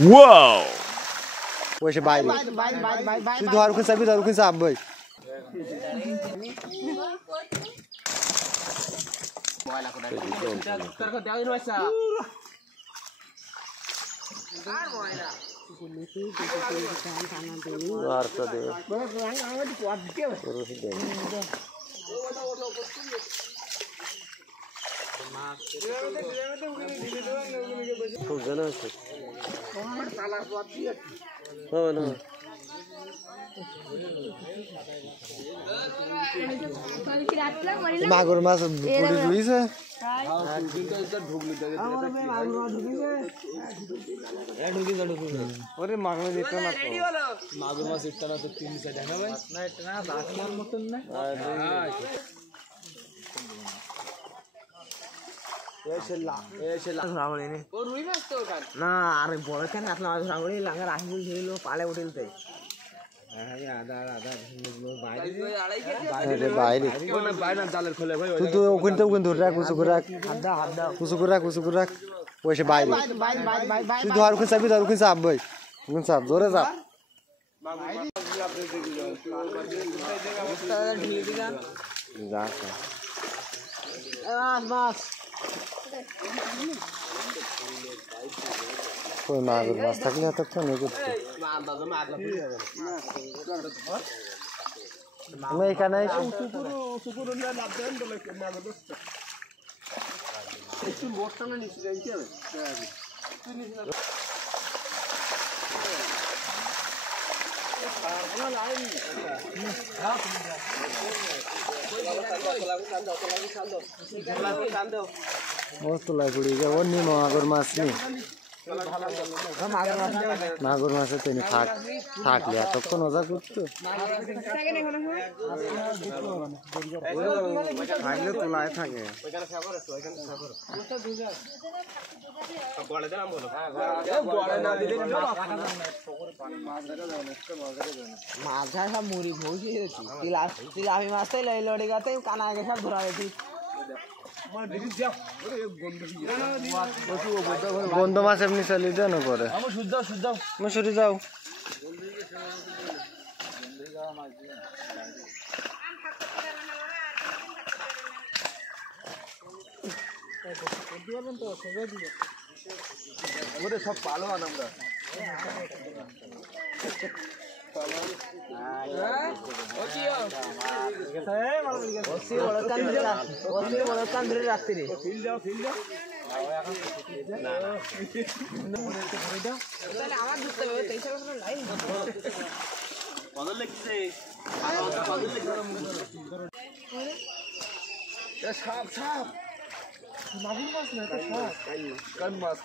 Wow! Hoje baile. Tudo hora com sabe, tudo com sabe. মাগুর মাছ পুরি রুইছে ওরে মাগুর দিতে না মাগুর মাছ ইটটা না তো 3 সাইড না ভাই না এটা না দাসমার মতন না না আরে বড় কেন আপনার রাঙড়ি লাঙ্গা রাহিল ধরিল পালে উঠিলতে মাগুর মাছ থাকলে এতক্ষণ আমি এখানে মস্ত লাগড়ি অন্য মাগুর মাছ নেই মাগুর মাছে তিনি থাকলে এতক্ষণ মজা করতো থাকলে তোলায় থাকে মাছ সব মুড়ি ভুষি তিলাপি মাছ লড়ে গেছে কানা আগে সব ধরা গেছি গন্ধ মাছ এমনি চালিয়ে দেন পরে সরে যাও সব পালো আমরা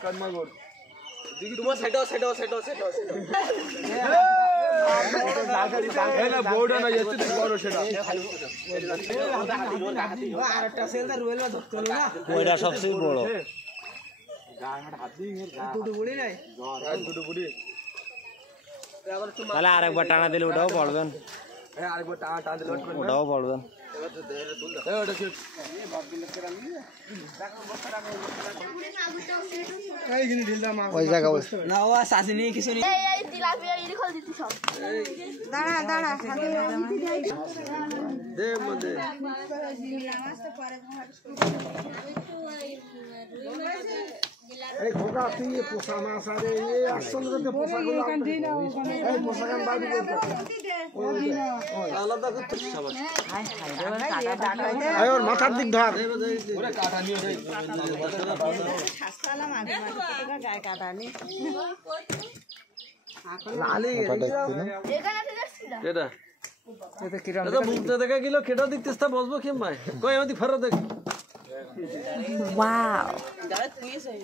কানমাগুর দিদি তোমার সেটা বড় না যাচ্ছে বড় সেটা আরেকটা সেলটা রুয়েলবা ধরতে হলো না ওইটা সবচেয়ে বড় দুটো বুড়ি নাই দুটো বুড়ি তাহলে আরেকবার টানা দিলে ওটাও পড়বেন হ্যাঁ আরেকবার টানা দিলে ওটাও পড়বেন ওই জায়গা না ও শাসিনি কিছু নেই এই তিলাপিয়া ইরি খোল দিতি সব দাঁড়া দে মদে নামাজ তো পরে এই খোকা তুই পোষা মাছ আরে এই আসল করতে পোষা গুলো এই পোষা গান বাড়ি আলাদা করতে সব আয় ওর মাথার দিক ধর ওরে কাটা নিও রে শাস্তালা মাঝে মাঝে গায় কাটা নি লালি এখানে দেখছিলা কেডা এটা কিরাম এটা মুখতে দেখা গেল কেডা দেখতেছ তা বসবো কেম ভাই কই আমাদি ফরো দেখ ওয়াও দাঁড়া তুই সই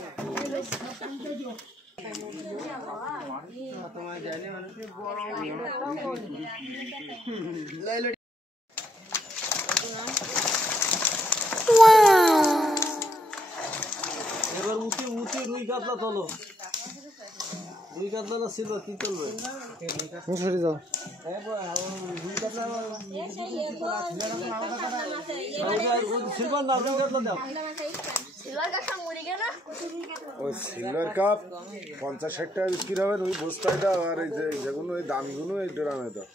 তোমার জানি মানুষের বড় লাইলো ওয়াও এবার উঠি রুই কাতলা চলো রুই কাতলা না ছিল কি চলবে সরে যাও রুই কাতলা সিলভার না রুই কাতলা দাও সিলভার কাটা মরে গেল ওই সিলভার কাপ 50-60 টাকা বিক্রি হবে ওই বস্তায় দাও আর এই যেগুলো ওই দামিগুলো এই ড্রামে দাও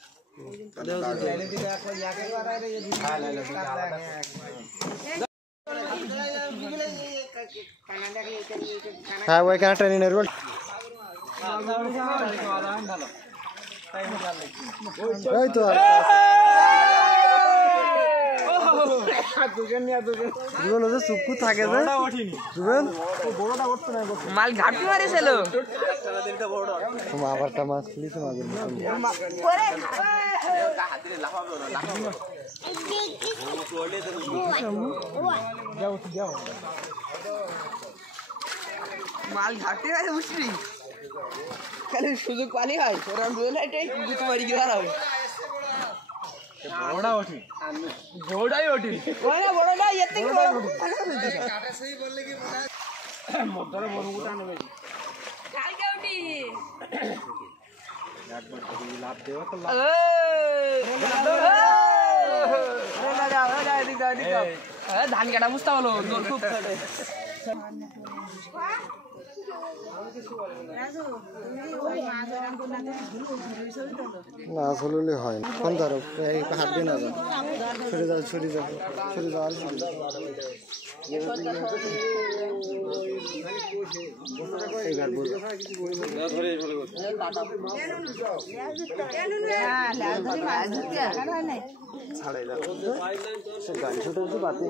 হ্যাঁ ওইখানে ট্রেনিং এর বল এই তো চুপকু থাকে মাল ঘাটতি মারিছিল আবারটা মাছ পুলিশ মাল ঘাটতি মারে বুঝলি খালি সুযোগ পালি হয় ওরা রুয়েল এটাই গুতো মারি গিয়ে হবে বড়টা ওঠে বড়টাই ওঠে বড়টা এর থেকে বড় কাটা সেই বললে কি মধ্যরে বড় গুটা নেবে কালকে ওঠি একবার করে লাভ দেওয়া তো লাভ ধান কাটা বুঝতে হলো দোল খুব না আসলে হয় না ফোন ধরো হাত দিয়ে না যাও সরে যাও আর গাড়ি ছোট পাতি